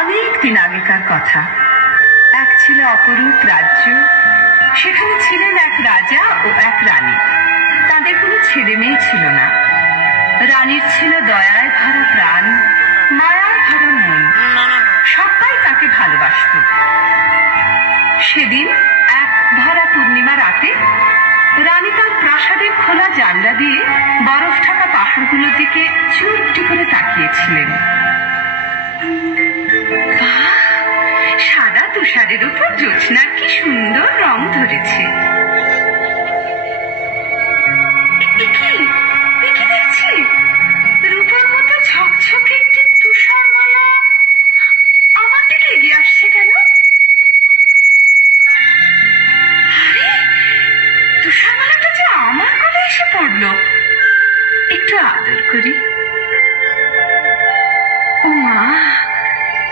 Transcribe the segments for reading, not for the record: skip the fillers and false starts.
অনেক দিন আগেকার কথা। এক ছিল অপরূপ রাজ্য। সেখানে ছিলেন এক রাজা ও এক রানী। তাদের কোনো ছেলে মেয়ে ছিল না। রানীর ছিল দয়ায় ভরা প্রাণ, মায়ায় ভরা মন। সবাই তাকে ভালোবাসত। সেদিন এক ভরা পূর্ণিমা রাতে রানী তার প্রাসাদের খোলা জানলা দিয়ে বরফ ঢাকা পাহাড়গুলোর দিকে চুপটি করে তাকিয়েছিলেন। সাদা তুষারের উপর জ্যোৎস্নার কি সুন্দর রং ধরেছে। দেখছি রূপোর মতো ঝকঝকে একটি তুষার মালা আমার দিকে এগিয়ে আসছে কেন? আরে তুষার মালাটা যে আমার গলে এসে পড়লো। একটু আদর করি। ও মা,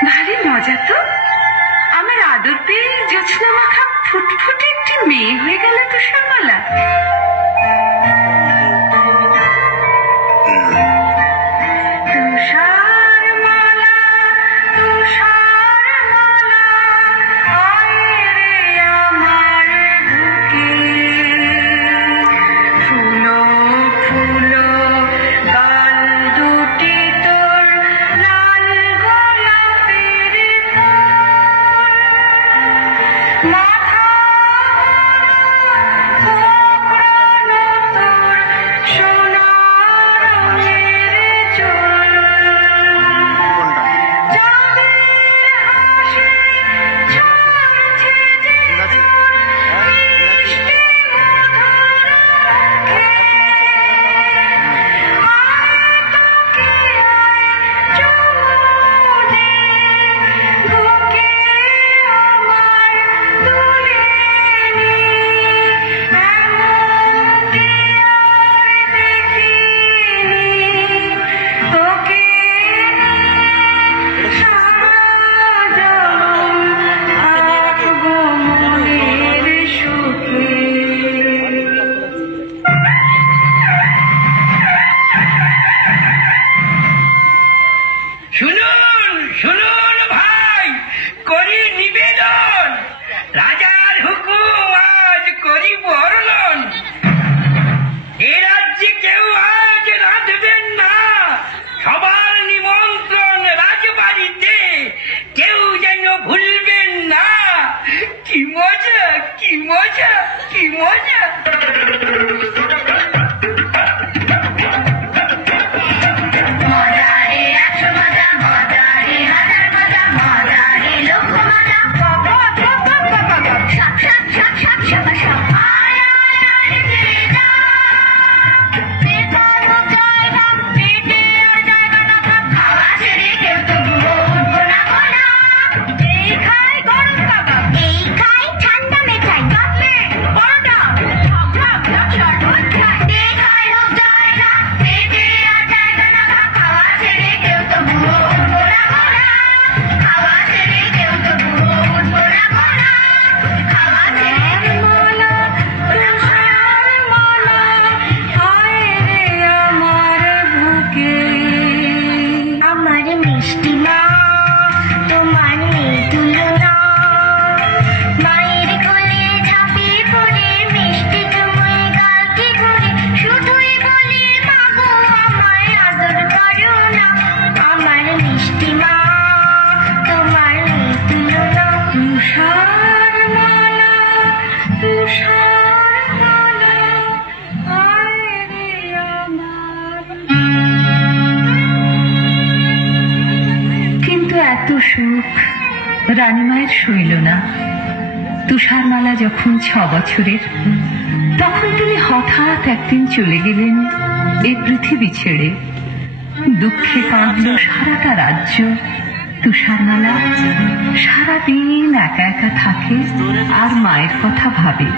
ভারী মজা তো। আমার আদর পেয়ে জ্যোৎস্না মাখা ফুটফুটে একটি মেয়ে হয়ে গেল তুষার মালা। এত সুখ রানীমায়ের সইল না। তুষারমালা যখন 6 বছরের, তখন তিনি হঠাৎ একদিন চলে গেলেন এই পৃথিবী ছেড়ে। দুঃখে কাঁদল সারাটা রাজ্য। তুষারমালা সারাদিন একা একা থাকে আর মায়ের কথা ভাবে।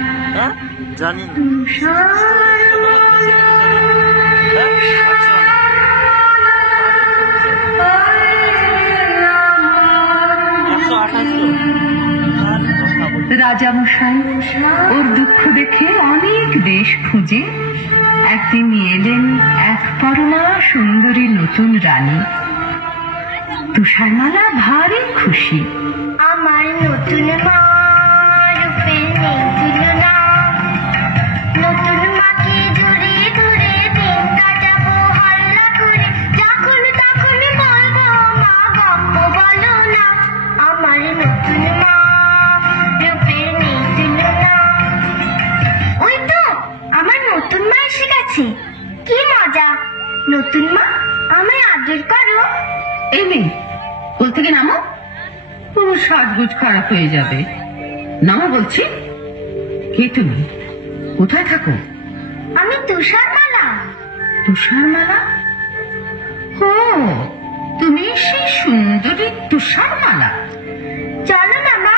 রাজামশাই ওর দুঃখ দেখে অনেক দেশ খুঁজে একদিন নিয়ে এলেন এক পরমা সুন্দরী নতুন রানী। তুষারমালা ভারী খুশি। আমার নতুন মা রূপের নেই তুলনা, নতুন মাকে ধরে ধরে দিন কাটাবো হাল্লা করে, যখন তখন বলবো মা গপ্প বলো না। আমার নতুন মা রূপের নেই তুলনা। ওই তো আমার নতুন মা এসে গেছে, কি মজা। নতুন মা আমায় আদর করো। এই মেয়ে, কোল থেকে নামো, পুরো সাজগোজ খারাপ হয়ে যাবে। নামো বলছি। কে তুমি? কোথায় থাকো? আমি তুষারমালা। তুষারমালা? ও, তুমি সেই সুন্দরী তুষারমালা। চলো না মা,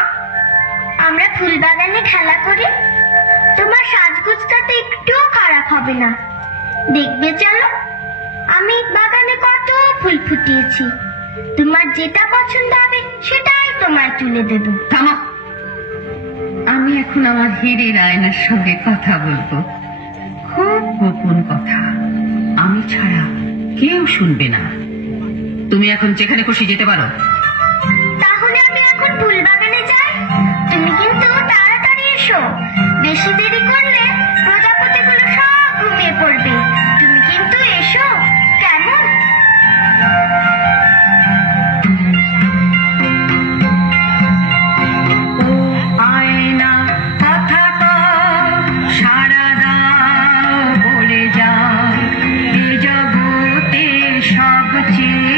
আমরা ফুল বাগানে খেলা করি। তোমার সাজগোজটা তো একটুও খারাপ হবে না, দেখবে। চলো, আমি বাগানে কত ফুল ফুটিয়েছি, তোমার যেটা পছন্দ হবে সেটাই তোমায় তুলে দেব। থামো, আমি এখন আমার হিরের আয়নার সঙ্গে কথা বলবো, খুব গোপন কথা, আমি ছাড়া কেউ শুনবে না। তুমি এখন যেখানে খুশি যেতে পারো। তাহলে আমি এখন ফুল বাগানে যাই, তুমি কিন্তু তাড়াতাড়ি এসো। বেশি দেরি করলে প্রজাপতিগুলো সব ঘুমিয়ে পড়বে। তুমি কিন্তু এসো, কেমন? ও আয়না কথাটা সারা দাও, বলে যাও এ জগতে সবচেয়ে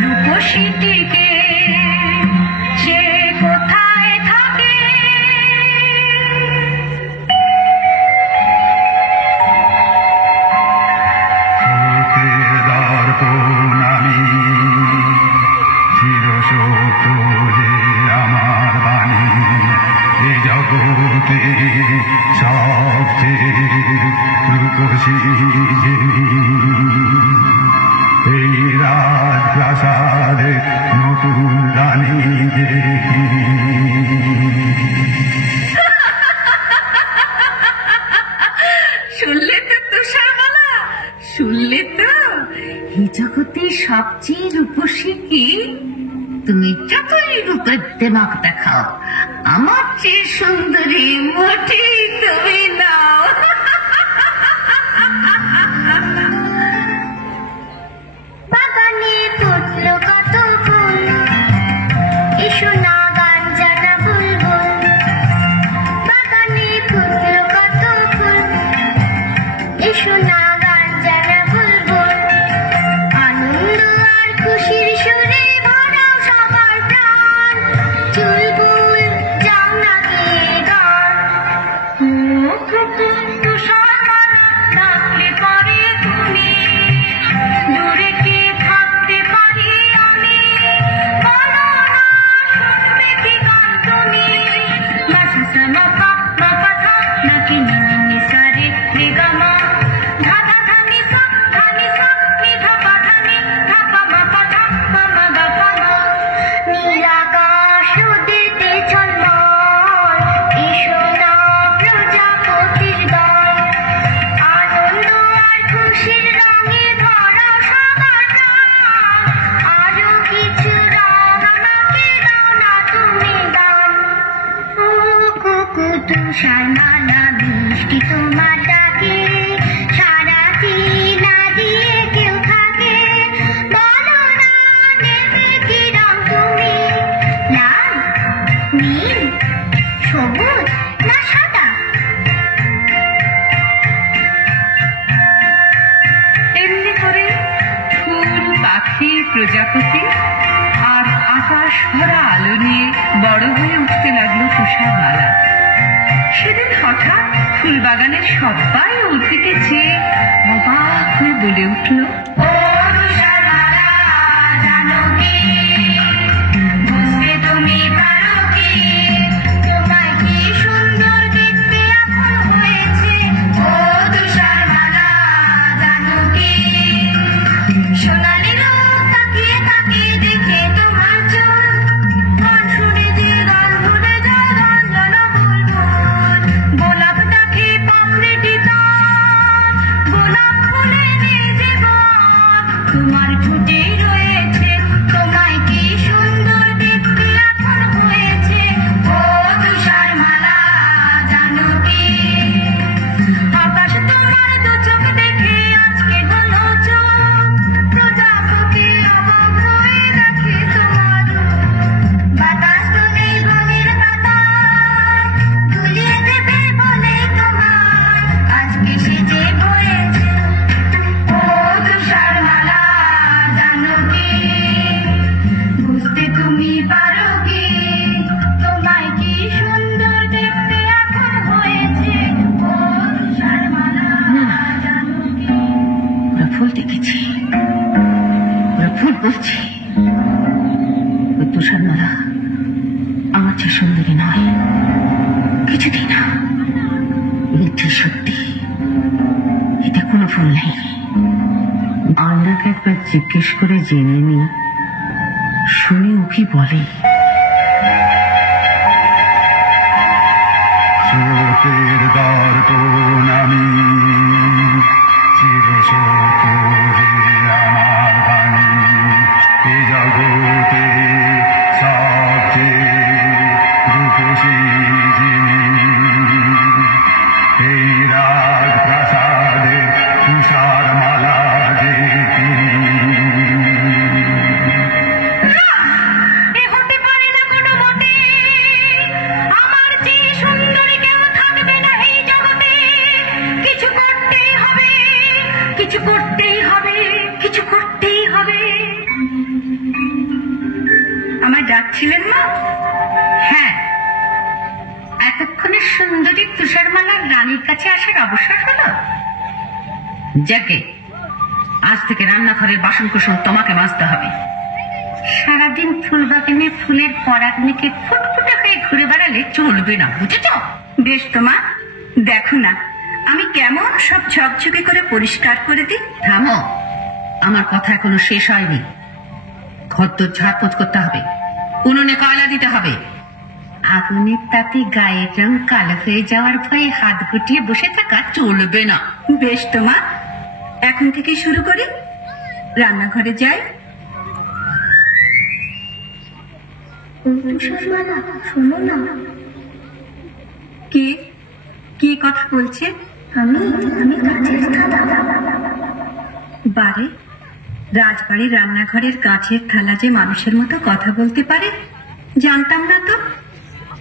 রূপসীটিকে, সে কোথায় থাকে? আমার বাণী এ জগতে সবচেয়ে রূপসী এই রাজপ্রাসাদে নতুন রানী দেখি। শুনলে তো তুষারমালা, শুনলে তো? এই জগতে সবচেয়ে রূপসী কি? তুমি যতই রূপের দেমাক দেখাও, আমার চেয়ে সুন্দরী মোটেই তুমি নাও। বাগানে ফুটলো কত ফুল, এসো না গান জানা বুলবুল। বাগানে ফুটলো কত ফুল, এসো না গান জানা বুলবুল। আনন্দ আর খুশির সুরে ভরাও সবার প্রাণ, চুলবুল যাও না গেয়ে গান। তুষারমালা ডাকলে পারে তুমি, দূরে কি থাকতে পারি আমি? বলো না, শুনবে কি গান তুমি? মাসা মাপা মাপা ধা নাকি নি সারে রে গা মা, ধা ধা ধা নি সা নি ধা পা ধা নি ধা পা মাপা ধা পা মা গা পা মা। নীলাকাশ উদিতে ঝলমল, এসো না প্রজাপতির দল। আনন্দ আর খুশির রঙে ভরা সবার প্রাণ, আরো কিছু রঙ আমাকে দাও না তুমি দান। ও কুকু তুষারমালা, বৃষ্টি তোমার ডাকে, সারাটি না দিয়ে কেউ থাকে। বলো না নেবে কি রং তুমি, লাল, নীল, সবুজ না সাদা? এমনি করে ফুল, পাখি, প্রজাপতি আর আকাশ ভরা আলো নিয়ে বড় হয়ে উঠতে লাগলো তুষারমালা। সেদিন হঠাৎ ফুল বাগানের সবাই ওর দিকে চেয়ে অবাক হয়ে বলে উঠল, ও তুষারমালা, জানো কি, বুঝতে তুমি পারো কি, তোমায় কি সুন্দর দেখতে এখন হয়েছে। ও তুষারমালা, জানো কি, সোনালি রোদ তাকিয়ে তাকিয়ে দেখে তোমার চোখ, গান শুনে যে গান ভুলে যায় গান জানা বুলবুল। গোলাপ ডাকে পাপড়িটি তার, গোলাপ ফুলে নিজে বর, জিজ্ঞেস করে জেনে নি, শুনি ও কি বলে। স্রোতের দর্পণ আমি, চিরসত্য যে আমার বাণী, এ জগতে সবচেয়ে রূপসী যিনি, এই রাজপ্রাসাদে তুষার মালা যে তিনি। এ হতে পারে না কোনো মতে, আমার চেয়ে সুন্দরী কেউ থাকবে না এই জগতে। কিছু করতেই হবে, কিছু করতেই হবে, কিছু করতেই হবে। আমায় ডাকছিলেন মা? হ্যাঁ, এতক্ষণে সুন্দরী তুষারমালার রানীর কাছে আসার অবসর হলো। যাকে আজ থেকে রান্নাঘরের বাসন কুসন তোমাকে মাজতে হবে। সারাদিন ফুলবাগানে ফুলের পরাগ মেখে ফুটফুটে হয়ে ঘুরে বেড়ালে চলবে না, বুঝেছ? বেশ তো মা, দেখো না আমি কেমন সব ঝকঝকে করে পরিষ্কার করে দিই। থামো, আমার কথা এখনো শেষ হয়নি। ঘরদোর ঝাড়পোছ করতে হবে, উনুনে কয়লা দিতে হবে। আগুনের তাতে গায়ের রং কালো হয়ে যাওয়ার ভয়ে হাত গুটিয়ে বসে থাকা চলবে না। বেশ তো মা, এখন থেকে শুরু করি। রান্নাঘরে যাই। তুষারমালা, শোনো না। কে কি কথা বলছে? আমি কাছের থালা। বারে, রাজবাড়ির রান্নাঘরের কাছের থালা যে মানুষের মতো কথা বলতে পারে জানতাম না তো।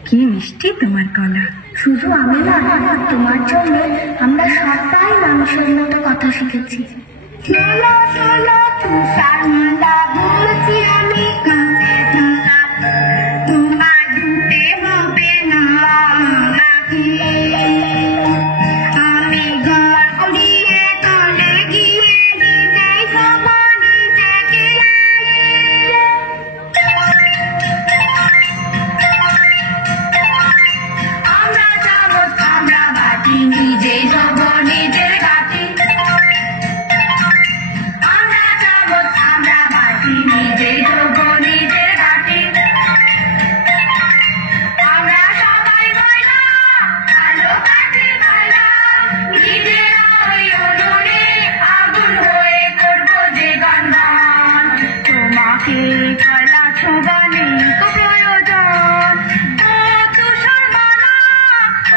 কি মিষ্টি তোমার গলা। শুধু আমি না, তোমার জন্য আমরা সবাই মানুষের মতো কথা শিখেছি। শোনো শোনো তুষারমালা, বলছি আমি কাছে থালা, তোমার জুটে হবে না নাকি। আমি ঘর উড়িয়ে চলে গিয়ে নিজেই হব নিজেকে আমরা যাবো, আমরা বাটি নিজেই হব নিজের বাটি। আমরা যাবো, আমরা বাটি নিজেই হব নিজের বাটি। আমরা সবাই ময়লা, আলো কাছে ময়লা, নিজেরা ওই উনুনে আগুন হয়ে করবো যে গান। তোমাকে কয়লা ছোঁবা নেই তো প্রয়োজন। ও তুষারমালা,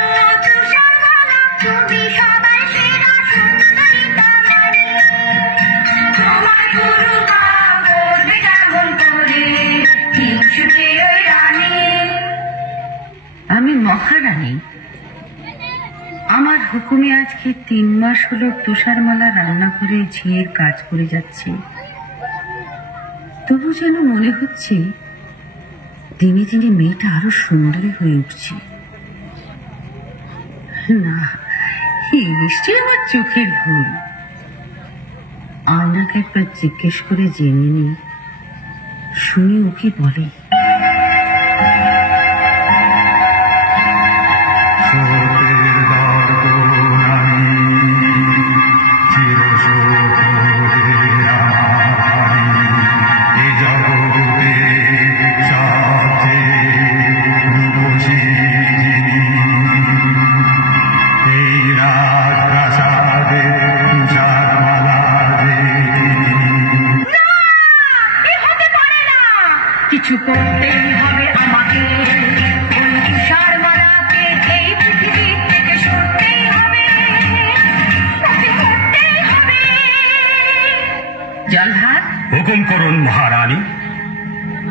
ও তুষারমালা, তুমি সবাই সেরা সুন্দরী তামারি। তোমার গুরু মা করবে কেমন করে ঠিক সুখে ওই রানী। আমি মহারানী। আমার হুকুমে আজকে 3 মাস হলো তুষারমালা রান্নাঘরে ঝিয়ের কাজ করে যাচ্ছে। তবু যেন মনে হচ্ছে দিনে দিনে মেয়েটা আরো সুন্দরী হয়ে উঠছে। না, এই নিশ্চয়ই আমার চোখের ভুল। আয়নাকে একবার জিজ্ঞেস করে জেনে নি, শুনি ও কি বলে। স্রোতের দর্পণ আমি, চিরসত্য যে আমার বাণী, এ জগতে সবচেয়ে রূপসী যিনি, এই রাজপ্রাসাদে তুষার মালা যে তিনি। এ হতে পারে না। কিছু করতেই হবে আমাকে। ওই তুষারমালাকে এই পৃথিবী থেকে সরতেই হবে, তাকে করতেই হবে। জলহার, হুকুম করুন মহারানী।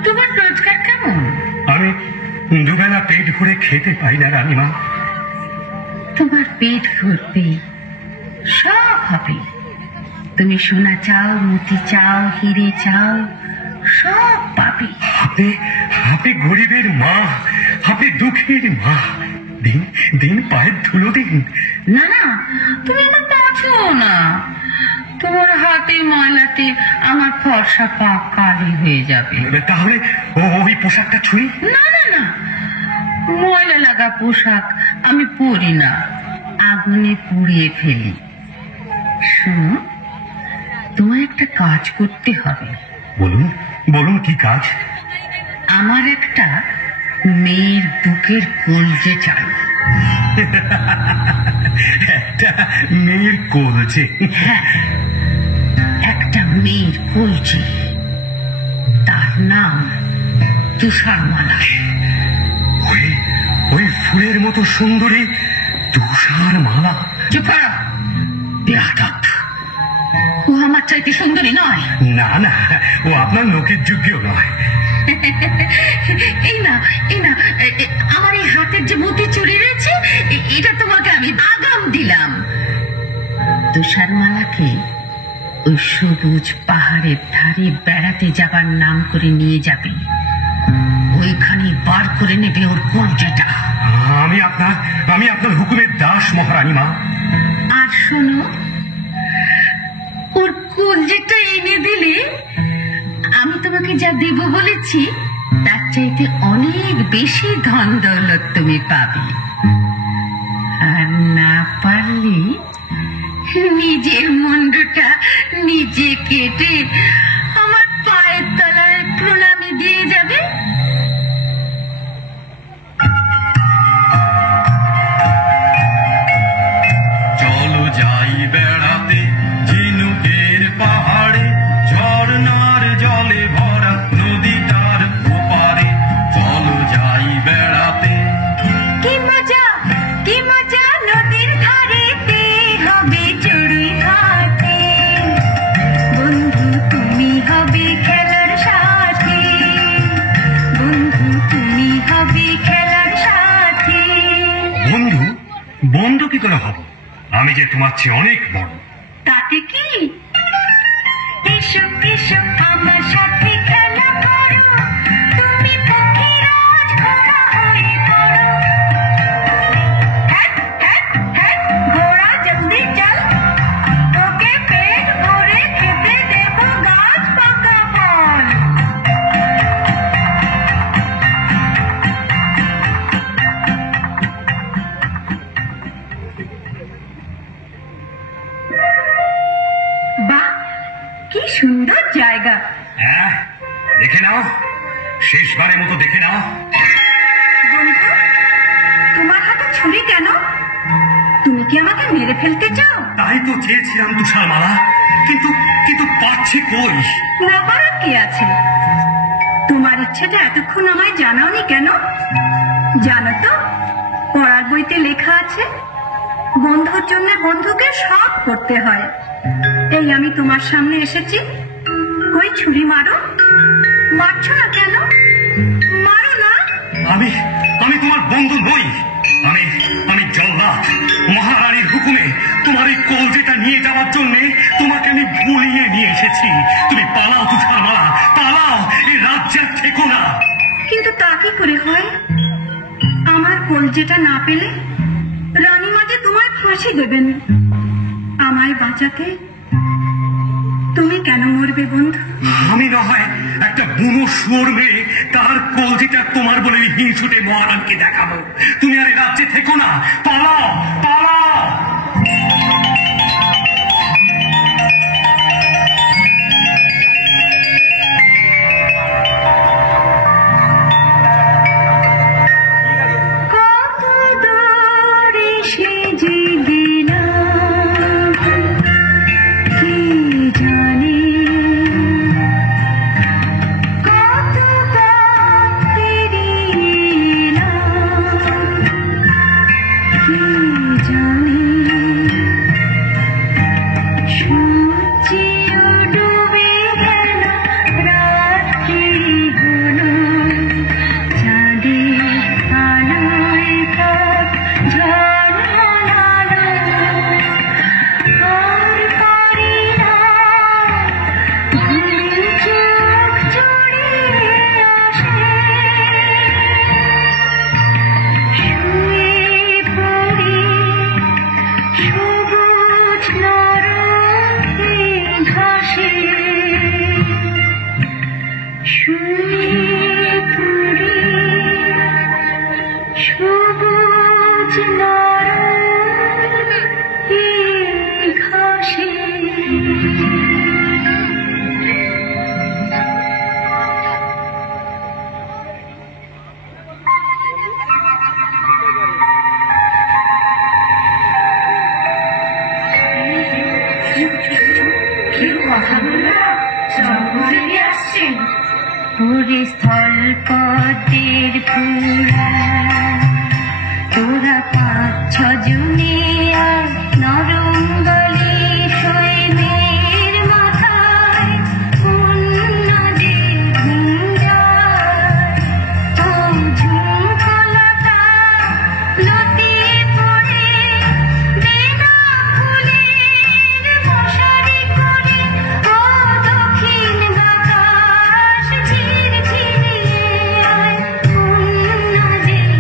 তোমার রোজগার কেমন? আমি দুবেলা পেট ভরে খেতে পাই না রানীমা। তোমার পেট ভরবে, সব হবে। তুমি সোনা চাও, মতি চাও, হিরে চাও, সব পাবে। আপনি আপনি গরিবের মা, আপনি দুঃখের মা। দিন দিন পায়ের ধুলো দিন। না না, তুমি আমার পাচ্ছো না। তোমার হাতে ময়লাতে আমার ফর্সা পা কালি হয়ে যাবে। তাহলে ওই পোশাকটা ছুঁই। না না না, ময়লা লাগা পোশাক আমি পরি না, আগুনে পুড়িয়ে ফেলি। শোনো, তোমায় একটা কাজ করতে হবে। বলুন বলুন, কি কাজ? আমার একটা মেয়ের বুকের কলজে চাই। একটা মেয়ের কলজে? হ্যাঁ, একটা মেয়ের কলজে, তার নাম তুষারমালা। ওই ওই ফুলের মতো সুন্দরী তুষারমালা? চুপ করো, বেয়াদব। ও আমার চাইতে সুন্দরী নয়। না না, ও আপনার লোকের যোগ্যও নয়। এই না, আমার এই হাতের যে মতি চুরি রয়েছে, এটা তোমাকে আমি আগাম দিলাম। তুষারমালাকে ওই সবুজ পাহাড়ের ধারে বেড়াতে যাবার নাম করে নিয়ে যাবে। ওইখানে বার করে নেবে ওর কলজেটা। আমি আপনার হুকুমের দাস মহারানী মা। আর শোনো, ওর কলজেটা এনে দিলে আমি তোমাকে যা দেব বলেছি তার চাইতে অনেক বেশি ধন দৌলত তুমি পাবে। আর না পারলে নিজের মুন্ডটা নিজে কেটে আমার পায়ের তলায় প্রণামী দিয়ে যাবে। চলো যাই বেড়াতে ঝিনুকের পাহাড়ে, ঝর্ণার জলে ভরা নদীটার ওপারে। চলো যাই বেড়াতে। কি মজা নদীর ধারেতে হবে চড়ুই ঘাটে। বন্ধু তুমি হবে খেলার সাথী, বন্ধু তুমি হবে খেলার সাথী। বন্ধু? বন্ধু কি করে হব? আমি যে তোমার চেয়ে অনেক বড়। তাতে কি? এসো এসো আমার সাথে খেলা করো, তুমি পক্ষীরাজ ঘোড়া হয়ে পড়ো। হ্যাট হ্যাট হ্যাট, ঘোড়া জলদি চল, তোকে পেট ভরে খেতে দেবো গাছ পাকা ফল। বাহ, কি সুন্দর জায়গা। হ্যাঁ, দেখে নাও, শেষবারের মতো দেখে নাও। বন্ধু, তোমার হাতে ছুরি কেন? তুমি কি আমাকে মেরে ফেলতে চাও? তাই তো চেয়েছিলাম তুষারমালা, কিন্তু কিন্তু পারছি কই। না পারার কি আছে? তোমার ইচ্ছেটা এতক্ষণ আমায় জানাওনি কেন? জানো তো, পড়ার বইতে লেখা আছে বন্ধুর জন্য বন্ধুকে সব করতে হয়। এই আমি তোমার সামনে এসেছি, কই ছুরি মারো। মারছো না কেন? মারো না। আমি তোমার বন্ধু নই। আমি জল্লাদ। মহারানীর হুকুমে তোমার এই কলজেটা নিয়ে যাওয়ার জন্য তোমাকে আমি ভুলিয়ে নিয়ে এসেছি। তুমি পালাও তুষারমালা, পালাও, এই রাজ্যে থেকো না। কিন্তু তা কি করে হয়? আমার কলজেটা না পেলে রানীমা যে তোমায় ফাঁসি দেবেন। আমায় বাঁচাতে তুমি কেন মরবে বন্ধু? আমি না হয় একটা বুনো শুয়োর মেরে তার কলজেটা তোমার বলে হিংসুটে মহারানকে দেখাবো। তুমি আর এই রাজ্যে থেকো না, পালাও পালাও। কত দূরে সেজে গেলাম, কে জানে কত পথ পেরিয়ে এলাম, কে জানে। করে স্থল পদ্মের ফুল তোরা 5-6 জনে আর নরম গলে শোয় মেয়ের মাথায় উন্নদের ঝুঞ্ঝার ও ঝুমকলতা লতিয়ে পড়ে দেনা ফুলের মশারি করে ও দক্ষিণ বাতাস ঝিরঝিরিয়ে আয় উন্নদের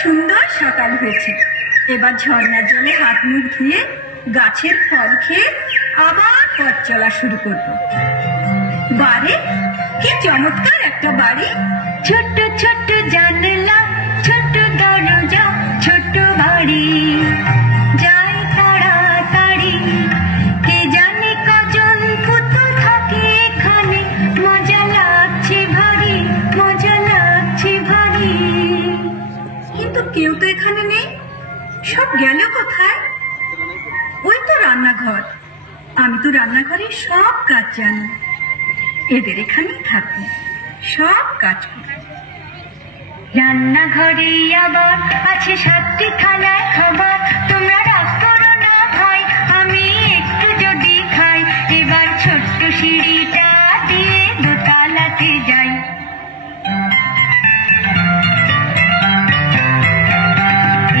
সুন্দর সকাল হয়েছে। এবার ঝর্ণার জলে হাত মুখ ধুয়ে গাছের ফল খেয়ে আবার পথ চলা শুরু করব। বাড়ি কি চমৎকার একটা বাড়ি! ছোট্ট ছোট্ট জানলা, ছোট্ট দরজা, ছোট্ট বাড়ি যাই তাড়াতাড়ি। কে জানে কজন পুতুল থাকে এখানে, মজা লাগছে ভারী, মজা লাগছে ভারী। কিন্তু কেউ তো এখানে নেই, সব গেল কোথায়? ওই তো রান্নাঘর, আমি তো রান্নাঘরে সব কাজ জানি। এদের এখানেই থাকি, সব কাজ করি। রান্নাঘরে আবার আছে 7টি থালায় খাবার, তোমরা রাগ করো না ভাই, আমি একটু যদি খাই। এবার ছোট্ট সিঁড়িটা দিয়ে দোতলাতে যাই।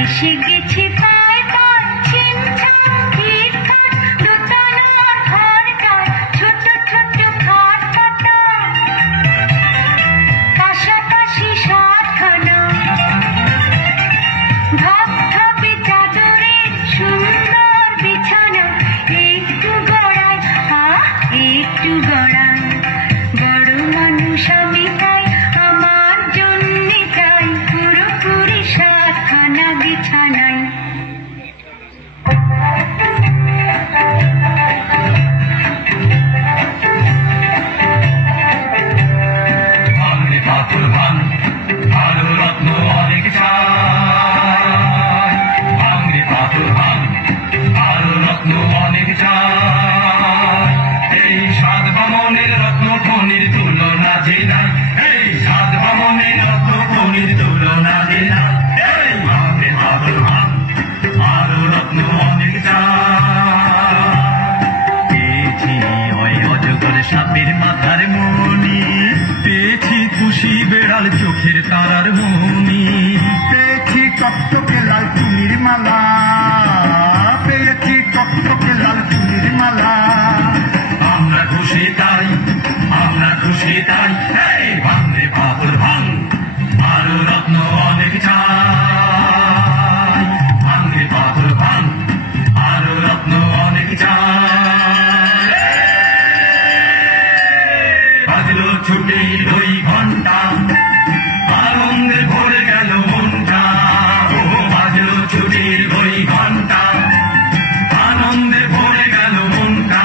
এসে গেছি প্রায় প্রায়, ছিমছাম ঠিকঠাক দোতলার ঘরটা, ছোট ছোট খাট পাতা, পাশাপাশি 7খানা ধপধপে চাদরের সুন্দর বিছানা। একটু গড়ায়, একটু গড়ায়, বড় মানুষ আমি তাই, আমার জন্যে চাই পুরোপুরি 7খানা বিছানায়। ভাঙে পাথর ভাঙ, ভালো রত্ন অনেক চাই। ভাঙে পাথর ভাঙ, ভালো রত্ন অনেক চাই। এই 7 বামনের রত্ন খনির তুলনা যে নাই, এই 7 বামনের রত্ন খনির তুলনা যে নাই। এই ভাঙে পাথর ভাঙ, ভালো রত্ন অনেক চাই। পেয়েছি ওই অজগর সাপের মাথার মণি, পেয়েছি খুশি বেড়াল চোখের তারার মণি, পেয়েছি টকটকে লাল চুনির মালা, পেয়েছি টকটকে লাল চুনির মালা। আমরা খুশি তাই, আমরা খুশি তাই। এই ভাঙে পাথর ভাঙ, ভালো রত্ন অনেক চাই। ভাঙে পাথর ভাঙ, ভালো রত্ন অনেক চাই। বাজলো ছুটির 2 ঘন্টা, আনন্দে ভরে গেল মনটা। ও বাজলো ছুটির 2 ঘন্টা, আনন্দে ভরে গেল মনটা।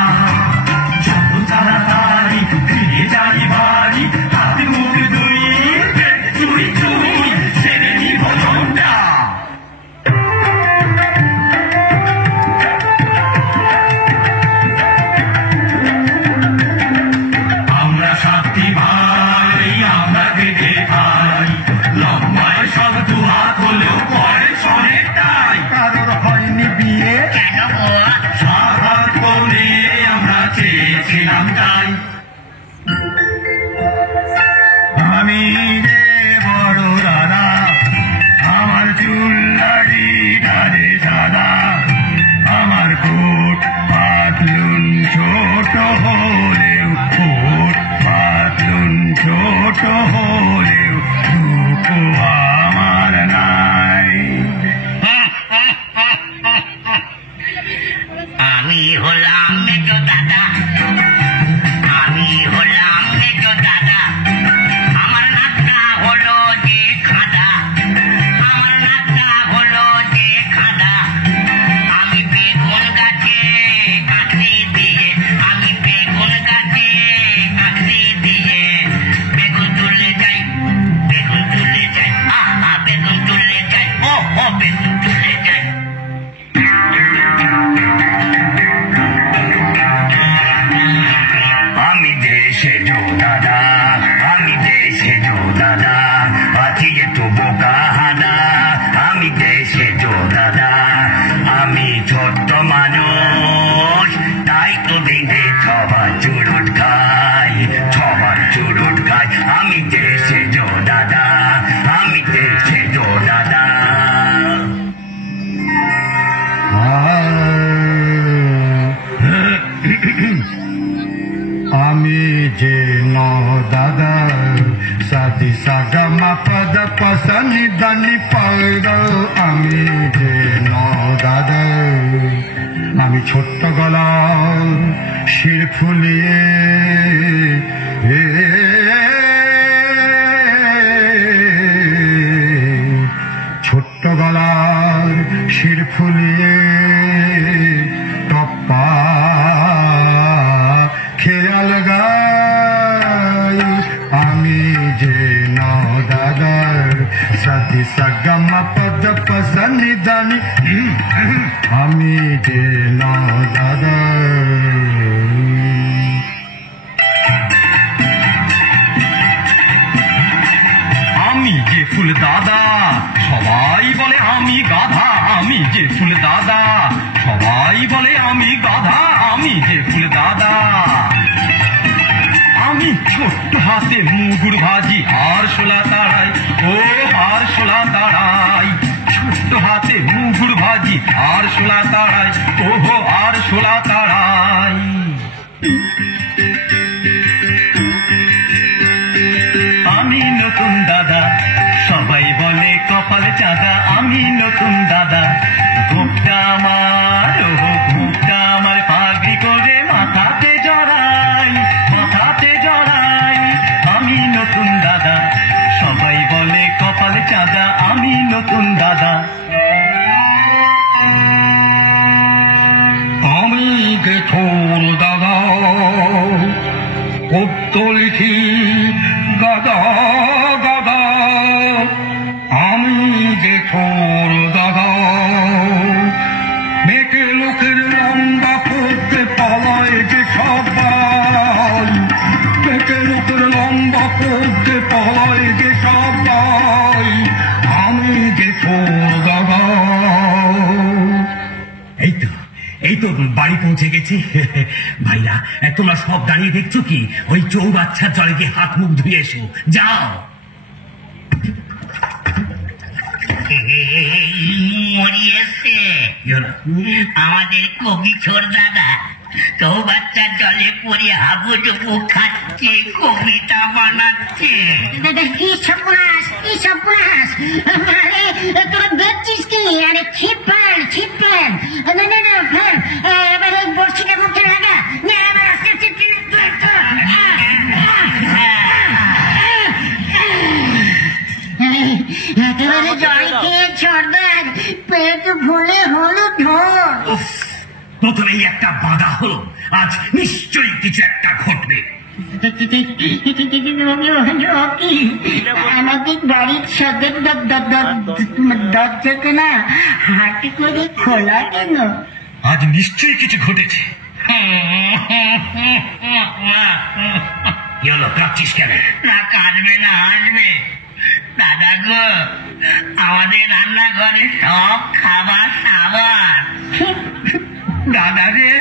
যত তাড়াতাড়ি ফিরে যাই বাড়ি, হাত মুখ ধুই, চুরি চুরি ছেড়ে নিব মনটা। আমরা 7টি ভাই, সেজো দাদা, আমি সেজো দাদা, আছি একটু বোকা হাদা, আমি সেজো দাদা, আমি ছোট্ট মানুষ, তাই তো দিনে ছবার চুরুট খাই, ছবার চুরুট খাই, আমি সেজো দাদা, আমি সেজো দাদা। আমি যে ন দাদা, সাদি সাগা মা পদ পসনি দানি পদ, আমি যে ন দাদা, আমি ছোট্ট গলা শির ফুলিয়ে ছোট্ট গলার শির ফুলিয়ে টপ্পা খেয়াল গাই, আমি যে ন দাদার সাথী সাগম পদ পসনি দানি, আমি যে ন দাদার। আমি যে ফুল দাদা, সবাই বলে আমি গাধা, আমি যে ফুল দাদা, সবাই বলে আমি গাধা, আমি যে ফুল দাদা। আমি ছোট্ট হাতে মুগুর ভাজি আর শোলা তাড়াই, ও আর শোলা তাড়াই, ছোট্ট হাতে মুগুর ভাজি আর শোলা তাড়াই, ওহো আর শোলা তাড়াই। আমি নতুন দাদা, সবাই বলে কপাল চাঁদা, আমি নতুন দাদা, ঘুমটা আমার, ও ঘুমটা আমার পাগড়ি করে মাথাতে জড়াই, মাথাতে জড়াই, আমি নতুন দাদা, সবাই বলে কপাল চাঁদা, আমি নতুন দাদা। আমি যে ছোট দাদা, উত্তলিঠি গাদা গাদা, আমি যে ছোট দাদা, মেয়েকে লোকের লম্বা করতে পালায় যে সবাই, মেয়েকে লোকের লম্বা করতে পালায় যে সবাই, আমি যে ছোট দাদা। এই তো বাড়ি পৌঁছে গেছি। ভাইরা, তোমরা সব দাঁড়িয়ে দেখছো কি? ওই চৌবাচ্চার জলে গিয়ে হাত মুখ ধুয়ে এসো, যাও। মরিয়েছে আমাদের কবি ছোর দাদা, চৌবাচ্চার জলে পড়ে হাবুডুবু খাচ্ছে, কবিতা বানাচ্ছে। কি সর্বনাশ, কি সর্বনাশ! আরে তোরা দেখছিস কি? আরে ছিপেন ছিপেন, না না না ফের, এবার এই বর্ষিটা মুখে লাগা, না এবার আস্তে আস্তে একেবারে জল খেয়ে ছড়দার পেট ভুলে হলো ঢোল। প্রথমেই একটা বাধা হলো, আজ নিশ্চয়ই কিছু একটা ঘটবে। আমাদের বাড়ির সদের দরজাটা না হাট করে খোলা কেন? আজ নিশ্চয়ই কিছু ঘটেছে। কি হলো, কাঁদছিস কেন? না কাঁদবে না, হাসবে। দাদা গো, আমাদের রান্নাঘরে সব খাবার সাবার। দাদা রে,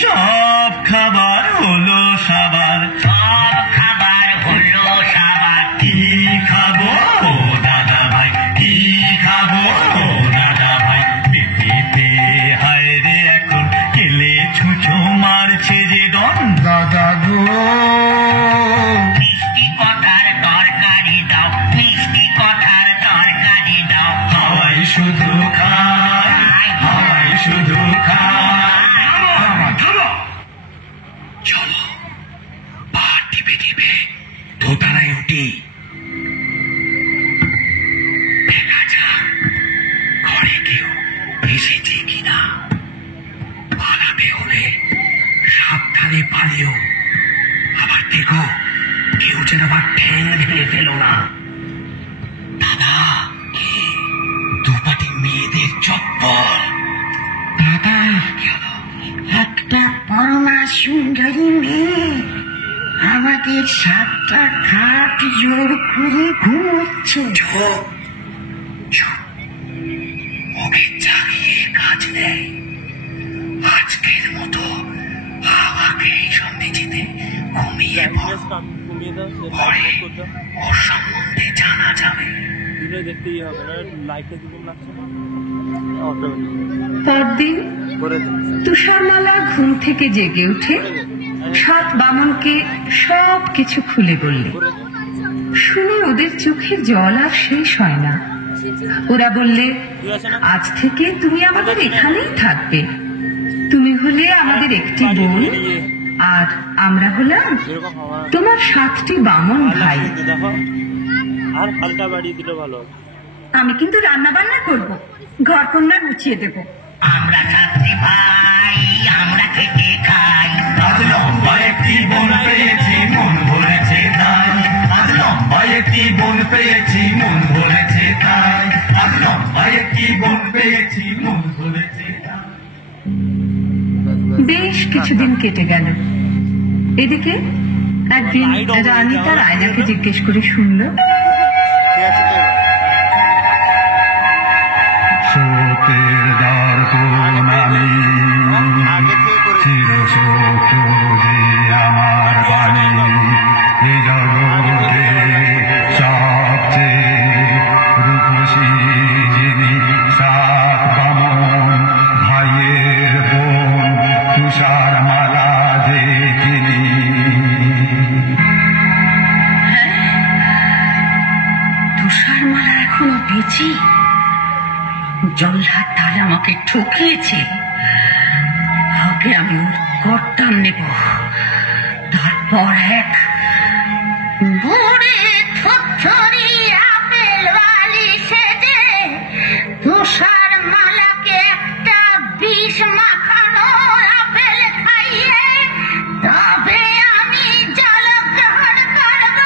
সব খাবার হলো সাবার, সব খাবার হলো সাবার। কি খাবো ও দাদা ভাই, কি খাবো ও দাদা ভাই, পেটেতে হায় রে এখন কেলে ছুঁচো মারছে যে দন। দাদা গো, মিষ্টি কথার তরকারি দাও, মিষ্টি কথার তরকারি দাও। হাওয়াই শুধু খায়, হাওয়াই শুধু খায়। চলো, পা টিপে টিপে দোতলায় উঠি। দেখা যাক ঘরে কেউ এসেছে কিনা। পালাতে হলে সাবধানে পালিও। আবার দেখো কেউ যেন আবার ঠ্যাং ভেঙে ফেলো না। দাদা, কি দুপাটি মেয়েদের চপ্পল। দাদা, একটা পরমাস বাড়ি মেয়ে আমাদের 7টা খাট জোর করে ঘুমোচ্ছে। ওকে জাগিয়ে কাজ নেই। আজকের মতো আমাকে এই সন্ধিজিতে ঘুমিয়ে পড়ো। পরে ওর সম্বন্ধে জানা যাবে। পরদিন তুষারমালা ঘুম থেকে জেগে উঠে 7 বামনকে সব কিছু খুলে বললে। শুনে ওদের চোখের জল আর শেষ হয় না। ওরা বললে, আজ থেকে তুমি আমাদের এখানেই থাকবে। তুমি হলে আমাদের একটি বোন, আর আমরা হলাম তোমার 7টি বামন ভাই। আর হালকা বাড়িয়ে দিলে ভালো। আমি কিন্তু রান্না বান্না করবো, ঘর কন্যা গুছিয়ে দেবো। আমরা 7টি ভাই, আমরা খেতে খাই। আজ লম্বা একটি বোন পেয়েছি, মন ভরেছে তাই। আজ লম্বা একটি বোন পেয়েছি, মন ভরেছে তাই। আজ লম্বা একটি বোন পেয়েছি, মন ভরেছে তাই। বেশ কিছুদিন কেটে গেল। এদিকে একদিন রানী তার আয়নাকে জিজ্ঞেস করে শুনল, শোকের দ্বার প্রণামী, চিরশোক যে আমার বাণী। এ জগতে সবচেয়ে রূপসী যিনি, 7 বামন ভাইয়ের বোন, তুষারমালা যে যিনি। তুষারমালা এখনো বেঁচে? জল্লাদ তাহলে আমাকে ঠকিয়েছে। আগে আমি ওর গর্দান নেব, তারপর এক বুড়ি থরথরি আপেল বালি সেজে তুষার মালাকে একটা বিষ মাখানো আপেল খাইয়ে তবে আমি জলগ্রহণ করব।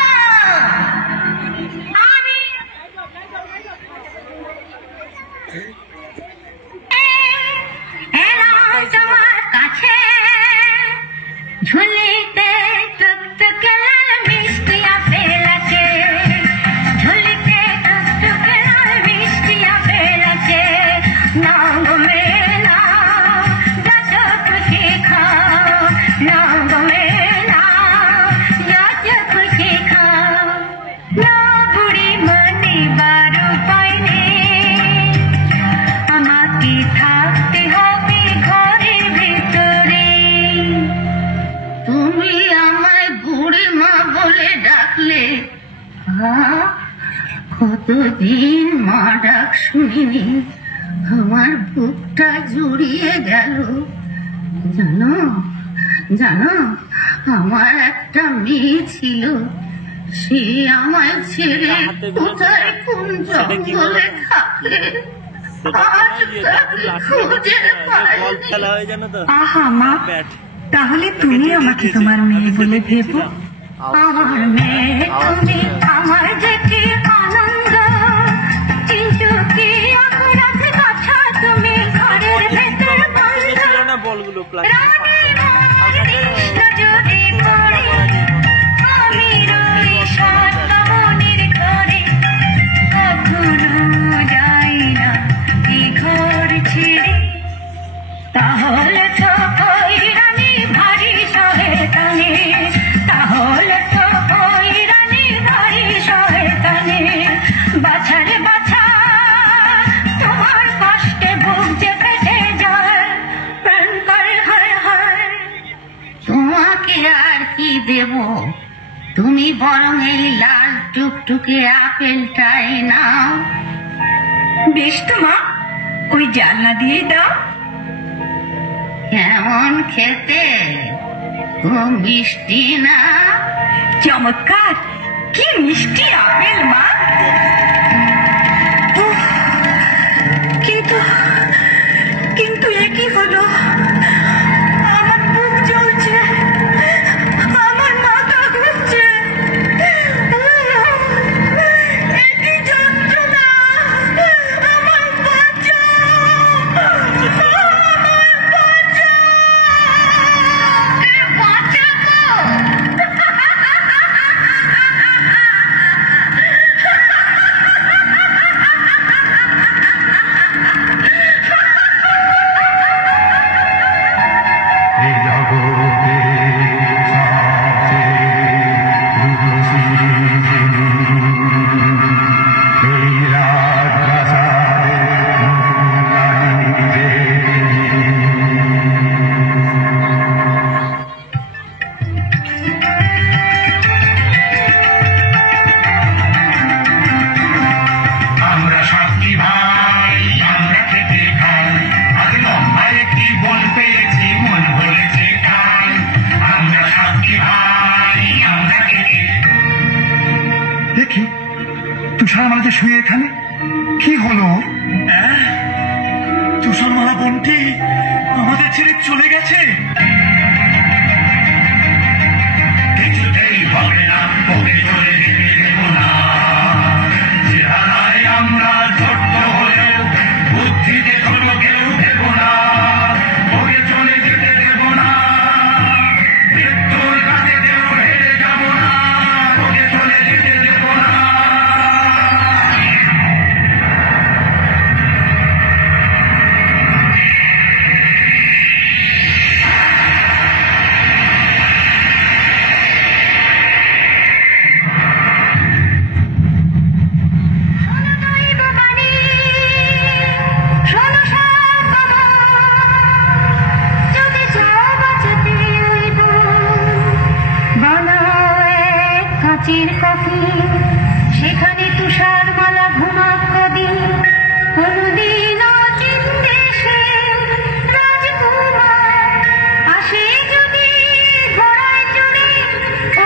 আমি এলাম তোমার কাছে ঝুলিতে টুকটুকে লাল মিষ্টি আপেল আছে, ঝুলিতে টুকটুকে লাল মিষ্টি আপেল আছে। নাও গো মেয়ে নাও, যত খুশি খাও। নাও গো মেয়ে নাও, যত খুশি খাও। না বুড়ি মানিবার উপায় নেই, আমাকে থাকতে হবে ঘরের ভিতরে। তুমি আমায় বুড়ি মা বলে ডাকলে, কতদিন মা ডাক শুনিনি। আমার বুকটা জুড়িয়ে গেল। জানো জানো, আমার একটা মেয়ে ছিল, সে আমায় ছেড়ে কোথায় কোন জঙ্গলে থাকে। আজ তাকে খুঁজে বল খেলা পাইনি। হয়ে জানো তো। আহা মা, ব্যাট তাহলে তুমি আমাকে তোমার মেয়ে বলে ভেবো। আমার মেয়ে তুমি, আমার যে কি আনন্দ, কিন্তু কি অপরাধ কথা তুমি ঘরের ভেতর বন্ধ। ছিল না বলগুলো রানীর মনের কৃষ্ণ যদি পড়ে, আমি রই 7 বামনের ঘরে। কখনো যাই না এই ঘর ছেড়ে, তাহলে তো ওই রানী ভারী শয়তানে, তাহলে তো ওই রানী ভারী শয়তানে। বাছারে বাছা, তোমার কষ্টে বুক যে ফেটে যায়, প্রাণ করে হায় হায়। তোমাকে আর কি দেব, তুমি বরং এই লাল টুকটুকে আপেলটাই নাও। বেশ তো মা, ওই জানলা দিয়ে দাও। কেমন খেতে, খুব মিষ্টি না? চমৎকার, কি মিষ্টি আপেল মা। উফ, কিন্তু কিন্তু এ কি হলো? আমার বুক জ্বলছে, আমার মাথা ঘুরছে। এ কি যন্ত্রণা! আমার বাঁচাও! বাঁচা! যে শুয়ে এখানে, কি হলো? তুষারমালা বোনটি আমাদের ছেড়ে চলে গেছে। কিছুতেই হবে না, ওকে চলে যেতে দেব না। চেহারায় আমরা ছোট্ট হলেও বুদ্ধিতে ছোট কেউ দেব না। ওকে চলে যেতে দেব না, মৃত্যুর কাছে কেউ হেরে যাব না। ওকে চলে যেতে দেব না। সেখানে তুষার মালা ঘুমাক কদিন, কোনদিন অচিন দেশে রাজকুমার আসে যদি ঘোড়ায় চড়ে,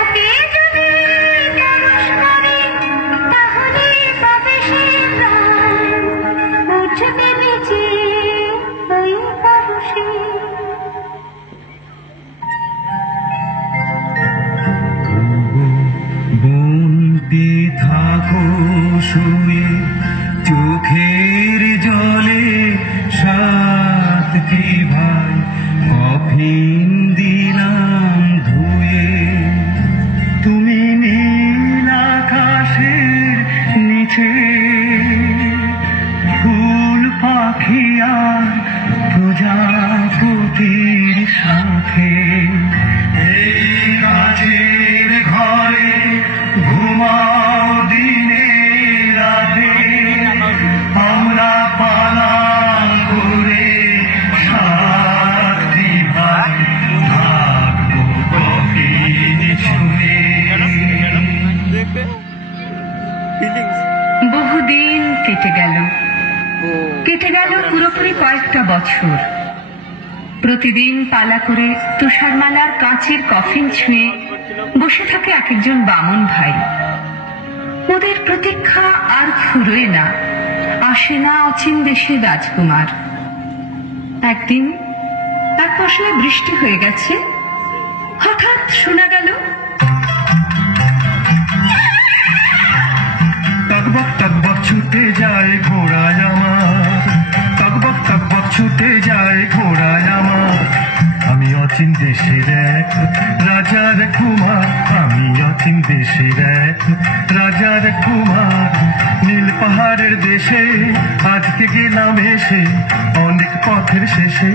ওকে যদি পরশ করে, তাহলে পাবে সে প্রাণ, উঠবে নিচে ওই পরশে। বন্দি থাকো শুয়ে চোখের জলে, সাতটি ভাই কফিন দিলাম ধুয়ে। তুমি নীল আকাশের নিচে, ফুল পাখি আর প্রজাপতির সাথে এই কাছের ঘরে ঘুমাও দিনে রাতে। আমরা পালাম করে সাথী ভাই থাকবো কফিন ছুঁয়ে। দেখবে ফিলিংস। বহুদিন কেটে গেল, পুরোপুরি কয়েকটা বছর। প্রতিদিন পালা করে তুষারমালার কাঁচের কফিন ছুঁয়ে বসে থাকে এক একজন বামন ভাই। ওদের প্রতীক্ষা আর ফুরোয় না, আসে না অচিন দেশের রাজকুমার। একদিন এক মৌসুমে বৃষ্টি হয়ে গেছে, হঠাৎ শোনা গেল টকবক টকবক ছুটে যায় ঘোড়ায় আমার, টকবক টকবক ছুটে যায় ঘোড়ায় আমার। আমি অচিন দেশের এক রাজার কুমার, আমি অচিন দেশের এক রাজার কুমার। নীল পাহাড়ের দেশে আজকে গেলাম এসে, অনেক পথের শেষে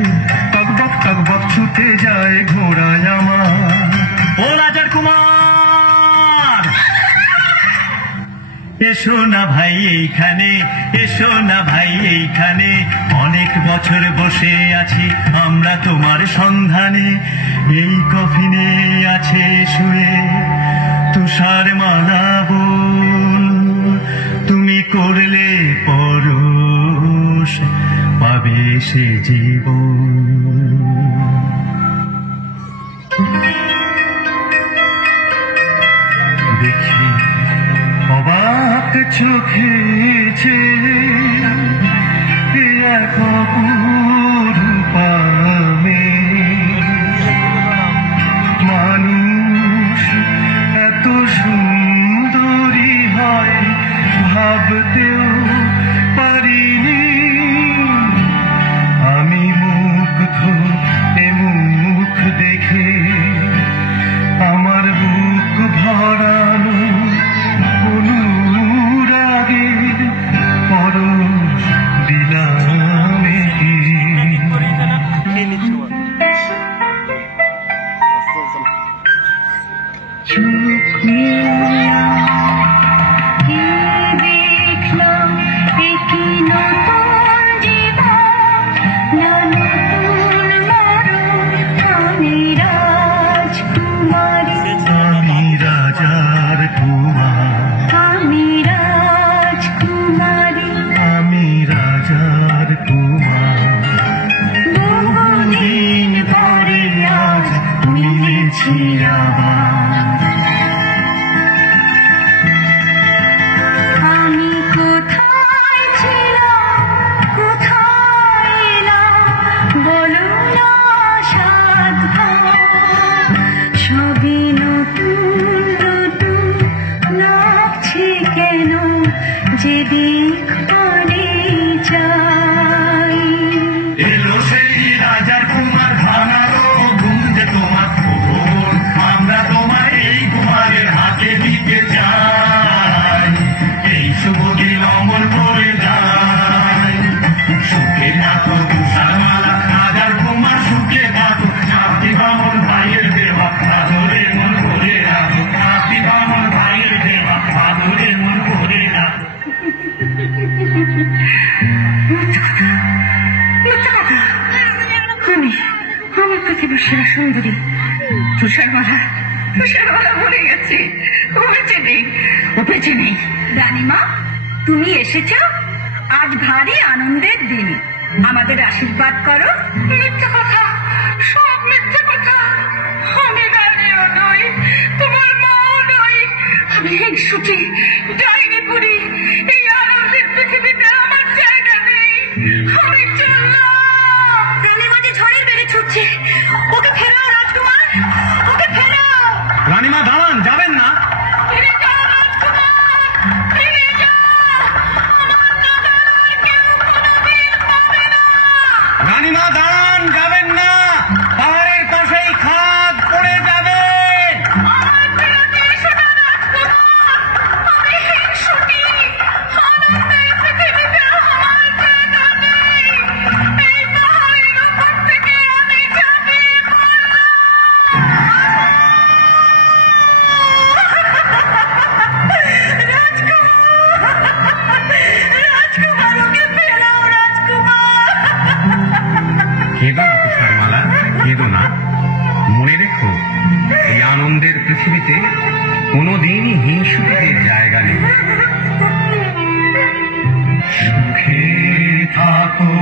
টকবক টকবক ছুটে যায় ঘোড়ায় আমার। ও রাজার কুমার, এসো না ভাই এইখানে, এসো না ভাই এইখানে। অনেক বছর বসে আছি আমরা তোমার সন্ধানে। এই কফিনে আছে শুয়ে তুষার মালা বোন, তুমি করলে পরশ পাবে সে জীবন। দেখি অবাক চোখে এক অপরূপা মেয়ে। মানুষ এত সুন্দরী হয় ভাবতেও পারিনি। আমি মুগ্ধ এ মুখ দেখে, আমার বুক ভরানো অনুরাগের পরশ দিলাম একে। খেয়ে নিচ্ছি বল। দেখলাম একই নতুন জীবন, নতুন মরণ। আমি রাজকুমারী, আমি রাজার কুমার, আমি রাজকুমারী। আমি রাজার কুমার। বহুদিন পরে আজ মিলেছি আবার। আমি সুন্দরী, তুষারমালা তুষারমালা মরে গেছে, ও বেঁচে নেই, ও বেঁচে নেই। রানীমা, তুমি এসেছ, আজ ভারী আনন্দের দিন, আমাদের আশীর্বাদ করো। মিথ্যা কথা, সব মিথ্যা কথা। আমি রানীও নই, তোমার মাও নই, আমি হিংসুটি, ডাইনি বুড়ি। এই আনন্দের পৃথিবীতে আমার জায়গা নেই, আমি চললাম। রানীমা যে ঝড়ের বেড়ে ছুটছে, ওকে ফেরাও রাজকুমার, ওকে ফেরাও। রানীমা দাঁড়ান, যাবেন না। ফিরে যাও রাজকুমার, ফিরে যাও। আমার নাগাল কেউ কোনোদিন পাবে না। রানীমা দাঁড়ান, যাবেন না, পাহাড়ের পাশেই খাদ পড়ে যাবেন। আমার বিরুদ্ধে এসো না রাজকুমার, আমি হিংসুটি, আনন্দের পৃথিবীতে আমার জায়গা নেই। এই পাহাড়ের উপর থেকে আমি ঝাঁপিয়ে রাজকুমার, ওকে ফেরাও রাজকুমার। কেঁদো না তুষারমালা, কেঁদো না। মনে রেখো, এই আনন্দের পৃথিবীতে কোনোদিনই হিংসুটিদের জায়গা নেই। সুখে থাকো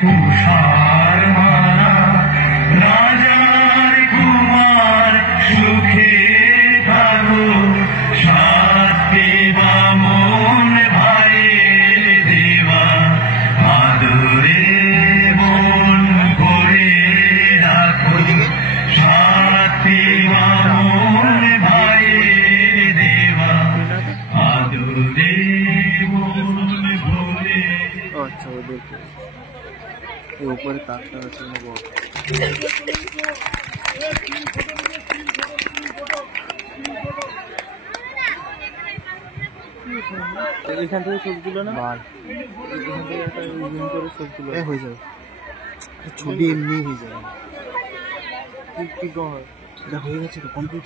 তুষারমালা, রাজার কুমার, সুখে থাকো, শাস্তি বামন ভাইয়ের দেওয়া, আদরে মন করে রাখো, শাস্তি বামন ভাইয়ের দেওয়া, আদরে মন ভরে। अच्छा वो देखो वो ऊपर ताकता है उसमें बहुत এখান থেকে ছবি তুলে না, এখান থেকে একটা জুম করে ছবি তুলে হয়ে যাবে, ছবি এমনি হয়ে যাবে। কি কম হয়, এটা হয়ে গেছে তো কমপ্লিট,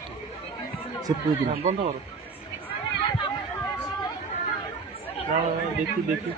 সেভ করে দিলাম, বন্ধ করো। দেখি দেখি